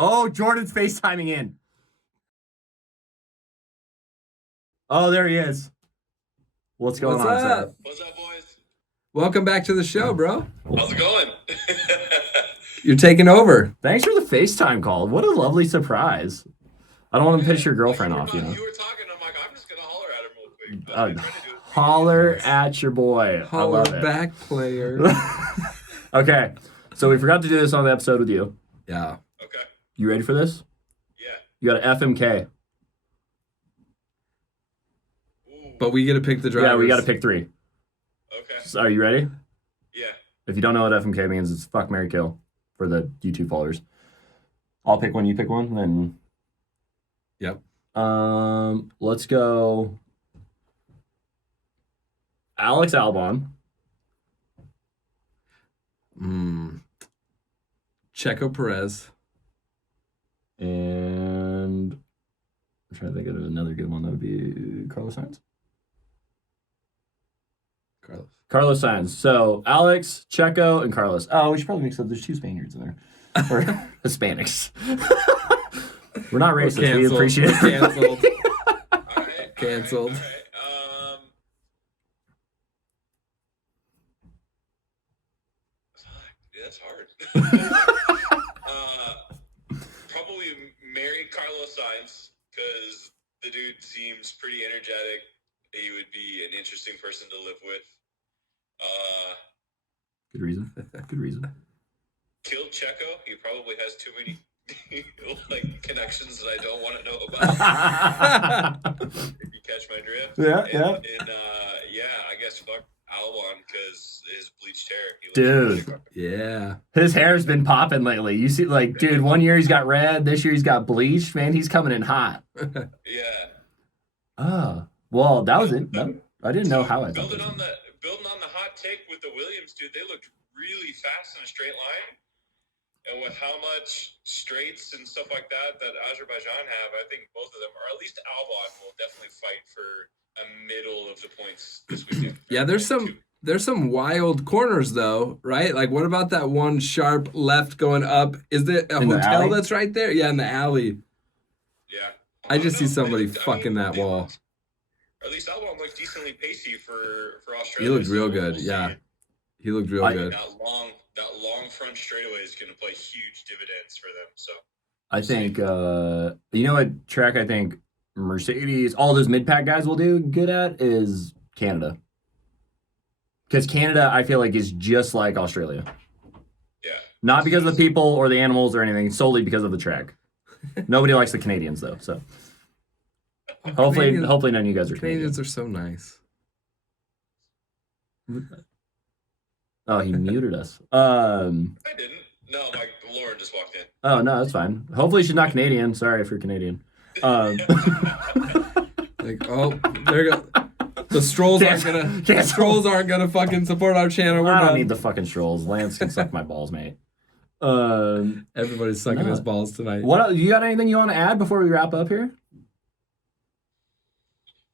Oh, Jordan's FaceTiming in. Oh, there he is. What's going on, sir? What's up, boys? Welcome back to the show, bro. How's it going? You're taking over. Thanks for the FaceTime call. What a lovely surprise. I don't want to piss your girlfriend off, you know. You were talking, I'm like, I'm just going to holler at him real quick. But I'm trying to do it Holler at your boy. Holler I love it. back, player. Okay, so we forgot to do this on the episode with you. Yeah. Okay. You ready for this? Yeah. You got an FMK. Ooh. But we get to pick the drivers. Yeah, we got to pick 3. Okay. So are you ready? Yeah. If you don't know what FMK means, it's fuck, marry, kill for the YouTube followers. I'll pick one, you pick one, then. Yep. Let's go. Alex Albon. Checo Perez. And I'm trying to think of another good one. That would be Carlos Sainz. Carlos Sainz. So Alex, Checo, and Carlos. Oh, we should probably mix up. There's 2 Spaniards in there. Or Hispanics. We're not racist. We appreciate it. Canceled. All right. Canceled. All right. Yeah, that's hard. Probably marry Carlos Sainz because the dude seems pretty energetic. He would be an interesting person to live with. Good reason. Good reason. Kill Checo. He probably has too many connections that I don't want to know about. If you catch my drift. Yeah, And I guess fuck Albon because his bleached hair. Dude. Yeah. His hair's been popping lately. You see, dude, one year he's got red, this year he's got bleached. Man, he's coming in hot. Yeah. Oh, well, that was it. I didn't know how I thought building on the hot take with the Williams, dude, they looked really fast in a straight line. And with how much straights and stuff like that Azerbaijan have, I think both of them, or at least Albon, will definitely fight for a middle of the points this weekend. Yeah, there's some wild corners though, right? Like what about that one sharp left going up? Is there a hotel that's right there? Yeah, in the alley. Yeah. I just see somebody fucking that wall. Or at least Albon looked decently pacey for Australia. He looked real good, yeah. He looked real good. That long front straightaway is going to play huge dividends for them. So I think, you know what track I think Mercedes, all those mid-pack guys will do good at is Canada. Because Canada, I feel like, is just like Australia. Yeah. Not because of the people or the animals or anything, solely because of the track. Nobody likes the Canadians, though, so. Hopefully none of you guys are Canadians. Canadians are so nice. Oh, he muted us. I didn't. No, Lauren just walked in. Oh, no, that's fine. Hopefully she's not Canadian. Sorry if you're Canadian. There you go. The Strolls aren't gonna fucking support our channel. I don't need the fucking Strolls. Lance can suck my balls, mate. Everybody's sucking his balls tonight. What? You got anything you want to add before we wrap up here?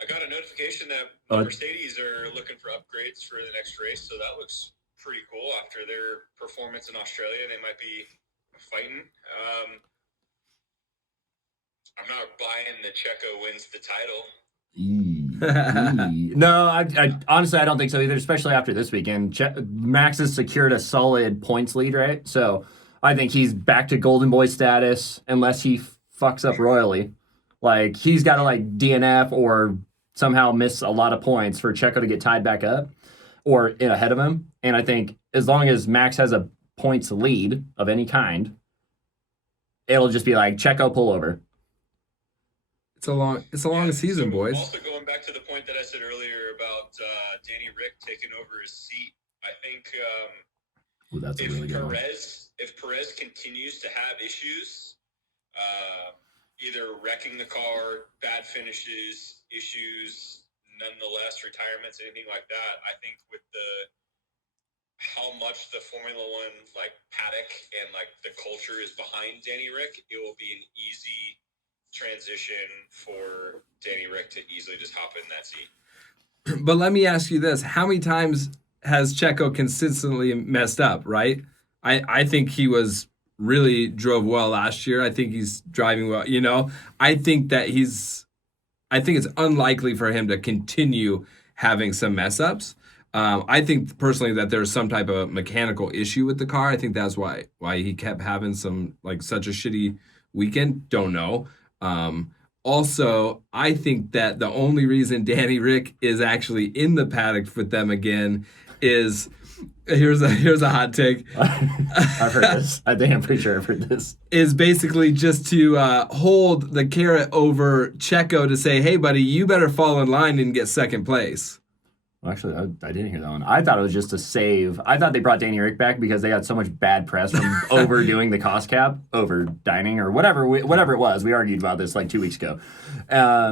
I got a notification that Mercedes are looking for upgrades for the next race, so that looks pretty cool. After their performance in Australia, they might be fighting. I'm not buying the Checo wins the title. No, I honestly I don't think so either, especially after this weekend. Max has secured a solid points lead, right? So I think he's back to golden boy status unless he fucks up royally. Like he's got to DNF or somehow miss a lot of points for Checo to get tied back up or ahead of him. And I think as long as Max has a points lead of any kind, it'll just be Checo pull over. It's a long season, boys. Also going back to the point that I said earlier about Danny Rick taking over his seat, I think that's a really good one. If Perez continues to have issues, either wrecking the car, bad finishes, issues, nonetheless, retirements, anything like that, I think with how much the Formula One paddock and the culture is behind Danny Rick, it will be an easy transition for Danny Rick to easily just hop in that seat. But let me ask you this. How many times has Checo consistently messed up, right? I think he was really drove well last year. I think he's driving well. I think it's unlikely for him to continue having some mess ups. I think personally that there's some type of mechanical issue with the car. I think that's why he kept having such a shitty weekend. Don't know. Also, I think that the only reason Danny Rick is actually in the paddock with them again is here's a hot take. I've heard this. I think I'm pretty sure I've heard this. Is basically just to hold the carrot over Checo to say, hey, buddy, you better fall in line and get second place. Well, actually, I didn't hear that one. I thought it was just to save. I thought they brought Danny Rick back because they got so much bad press from overdoing the cost cap, over dining or whatever it was. We argued about this like 2 weeks ago.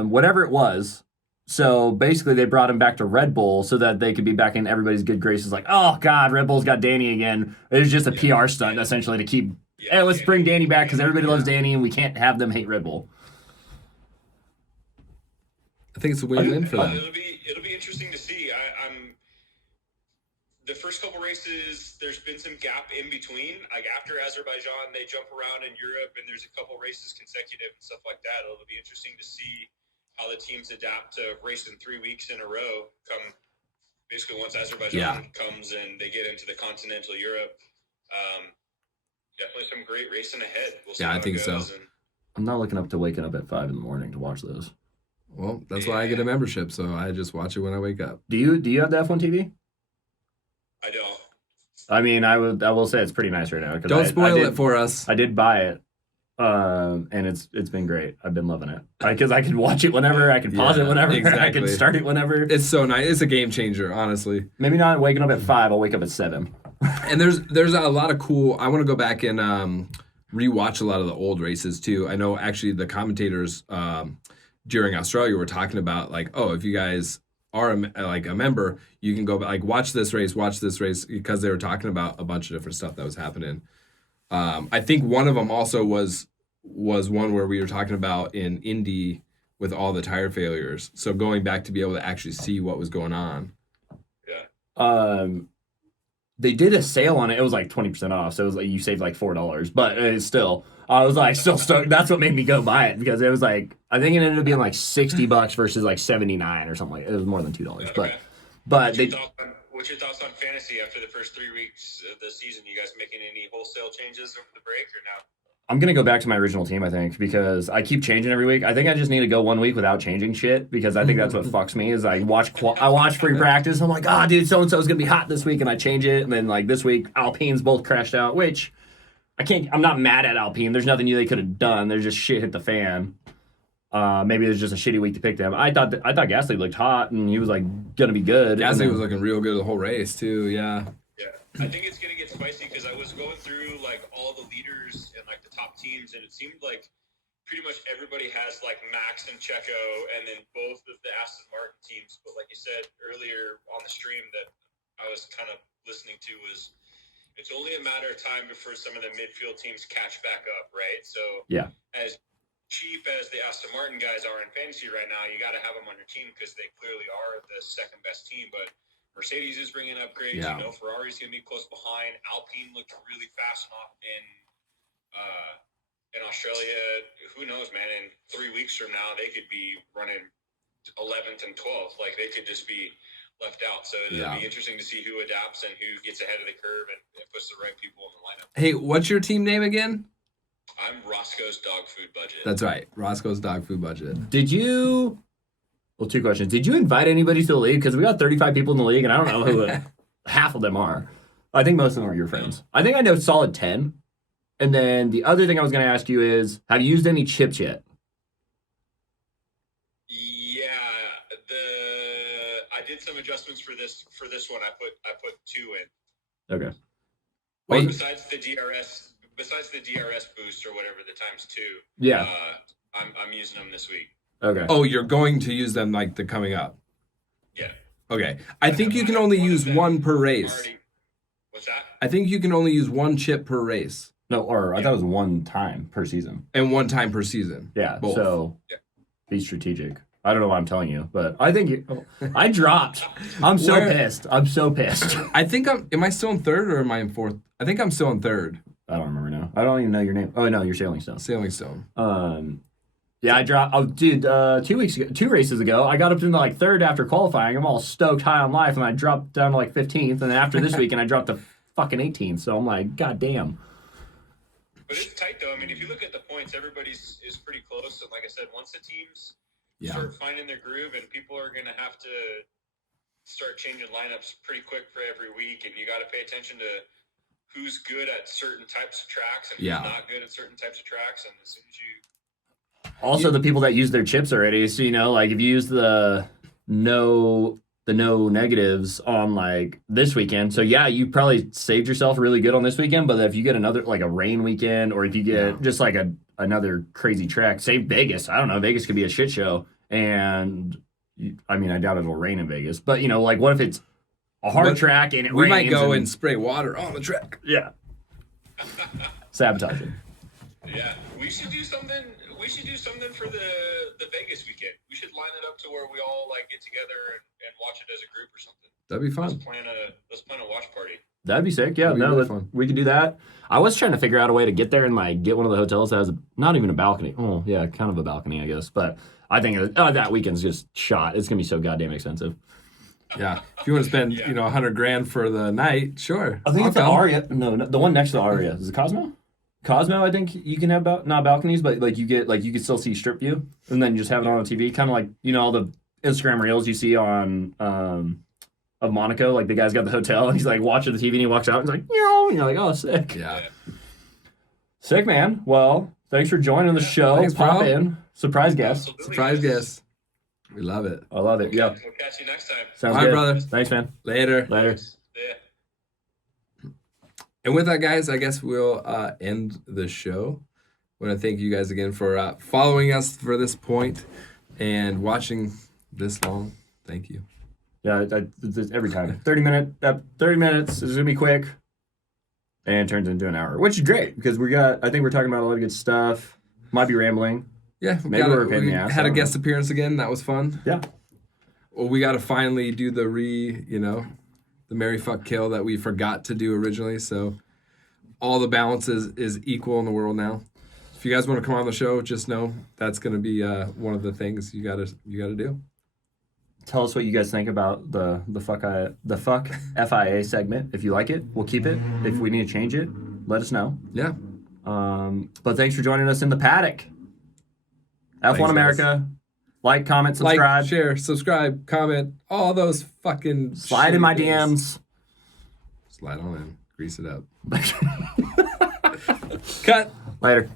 Whatever it was. So basically, they brought him back to Red Bull so that they could be back in everybody's good graces. Like, oh God, Red Bull's got Danny again. It was just a PR stunt essentially to keep. Hey, let's bring Danny back because everybody loves Danny and we can't have them hate Red Bull. I think it's a win-win for them. It'll be interesting to see. I'm the first couple races. There's been some gap in between. Like after Azerbaijan, they jump around in Europe, and there's a couple races consecutive and stuff like that. It'll be interesting to see how the teams adapt to racing 3 weeks in a row. Come basically once Azerbaijan comes and they get into the continental Europe. Definitely some great racing ahead. We'll see how I think it goes. so. I'm not looking up to waking up at 5 a.m. to watch those. Well, that's why I get a membership, so I just watch it when I wake up. Do you have the F1 TV? I don't. I mean, I will say it's pretty nice right now. Don't spoil it for us. I did buy it, and it's been great. I've been loving it because I can watch it whenever, I can pause it whenever, exactly. I can start it whenever. It's so nice. It's a game changer, honestly. Maybe not waking up at 5. I'll wake up at 7. And there's a lot of cool. I want to go back and rewatch a lot of the old races too. I know actually the commentators during Australia were talking about like, oh, if you guys are a member, you can go like watch this race, because they were talking about a bunch of different stuff that was happening. I think one of them also was one where we were talking about in Indy with all the tire failures. So going back to be able to actually see what was going on. Yeah. They did a sale on it. It was like 20% off. So it was like you saved like $4, but it's still. I was like still stoked. That's what made me go buy it because it was like I think it ended up being like $60 versus like $79 or something like. It was more than $2. Okay. But what's your thoughts on fantasy after the first 3 weeks of the season? You guys making any wholesale changes over the break or no? I'm gonna go back to my original team, I think, because I keep changing every week. I think I just need to go 1 week without changing shit because I think that's what fucks me. Is I watch free practice. I'm like, dude, so and so is gonna be hot this week, and I change it, and then like this week, Alpine's both crashed out, which I can't. I'm not mad at Alpine. There's nothing they could have done. There's just shit hit the fan. Maybe it was just a shitty week to pick them. I thought Gasly looked hot, and he was like gonna be good. Gasly was looking real good the whole race too. Yeah. Yeah, I think it's gonna get spicy because I was going through like all the leaders and like the top teams, and it seemed like pretty much everybody has like Max and Checo, and then both of the Aston Martin teams. But like you said earlier on the stream that I was kind of listening to was it's only a matter of time before some of the midfield teams catch back up, right? So yeah, as cheap as the Aston Martin guys are in fantasy right now, you got to have them on your team because they clearly are the second best team, but Mercedes is bringing upgrades. Yeah. You know, Ferrari's going to be close behind. Alpine looked really fast in Australia. Who knows, man? In 3 weeks from now, they could be running 11th and 12th. Like, they could just be left out. So it'll be interesting to see who adapts and who gets ahead of the curve and puts the right people in the lineup. Hey, what's your team name again? I'm Roscoe's Dog Food Budget. That's right. Roscoe's Dog Food Budget. Did you... Well, 2 questions. Did you invite anybody to the league? Because we got 35 people in the league, and I don't know who half of them are. I think most of them are your friends. I think I know solid 10. And then the other thing I was going to ask you is, have you used any chips yet? Yeah, I did some adjustments for this one. I put 2 in. Okay. Wait. Besides the DRS boost or whatever the ×2. Yeah. I'm using them this week. Okay. Oh, you're going to use them like the coming up. Yeah. Okay. I think you can only use one per race. What's that? I think you can only use one chip per race. No, or I thought it was 1 time per season. And 1 time per season. Yeah. Both. So be strategic. I don't know what I'm telling you, but I think I dropped. I'm so pissed. I'm so pissed. I think am I still in third or am I in fourth? I think I'm still in third. I don't remember now. I don't even know your name. Oh no, you're Sailing Stone. Sailing Stone. Yeah, I dropped. Oh, dude, 2 weeks ago, 2 races ago, I got up to like third after qualifying. I'm all stoked, high on life, and I dropped down to like 15th. And then after this weekend, I dropped to fucking 18th. So I'm like, god damn. But it's tight though. I mean, if you look at the points, everybody's is pretty close. And like I said, once the teams start finding their groove, and people are going to have to start changing lineups pretty quick for every week, and you got to pay attention to who's good at certain types of tracks and who's not good at certain types of tracks. And as soon as you Also, the people that use their chips already. So, you know, like if you use the no negatives on like this weekend. So yeah, you probably saved yourself really good on this weekend. But if you get another like a rain weekend, or if you get just like another crazy track, say Vegas. I don't know. Vegas could be a shit show. And I mean, I doubt it'll rain in Vegas. But you know, like what if it's a hard track and it We rains? might go and spray water on the track. Yeah. Sabotaging. Yeah, we should do something. We should do something for the Vegas weekend. We should line it up to where we all like get together and watch it as a group or something. That'd be fun. Let's plan a watch party. That'd be sick. Yeah, That'd be no, really fun. we could do that. I was trying to figure out a way to get there and like get one of the hotels that has not even a balcony. Oh, yeah, kind of a balcony, I guess. But I think that weekend's just shot. It's gonna be so goddamn expensive. Yeah. If you want to spend, you know, $100,000 for the night, sure. I think I'll it's the come. Aria. No, the one next to the Aria. Is it Cosmo? Cosmo, I think you can have not balconies, but like you can still see strip view, and then you just have it on the TV, kind of like you know all the Instagram reels you see on of Monaco. Like the guy's got the hotel and he's like watching the TV and he walks out and he's like, "Meow," and you're like, "Oh, sick." Yeah. Sick, man. Well, thanks for joining the show. Thanks, Pop bro. in. Surprise guest. Absolutely. Surprise guest. We love it. I love it. Yeah. We'll catch you next time. Sounds All right, good. brother. Thanks, man. Later. Later. Yeah. And with that, guys, I guess we'll end the show. I want to thank you guys again for following us for this point and watching this long. Thank you. Yeah, it's every time. 30 minutes. It's gonna be quick, and turns into an hour, which is great because I think we're talking about a lot of good stuff. Might be rambling. Yeah, Maybe we're a pain in we the ass, had I a don't guest appearance again. That was fun. Yeah. Well, we got to finally do the Marry Fuck Kill that we forgot to do originally. So all the balance is equal in the world now. If you guys want to come on the show, just know that's going to be one of the things you gotta do. Tell us what you guys think about the fuck FIA segment. If you like it, we'll keep it. If we need to change it, let us know. Yeah. But thanks for joining us in the paddock. F1 Thanks, America. Like, comment, subscribe. Like, share, subscribe, comment, all those fucking Slide in my shitty things. DMs. Slide on in. Grease it up. Cut. Later.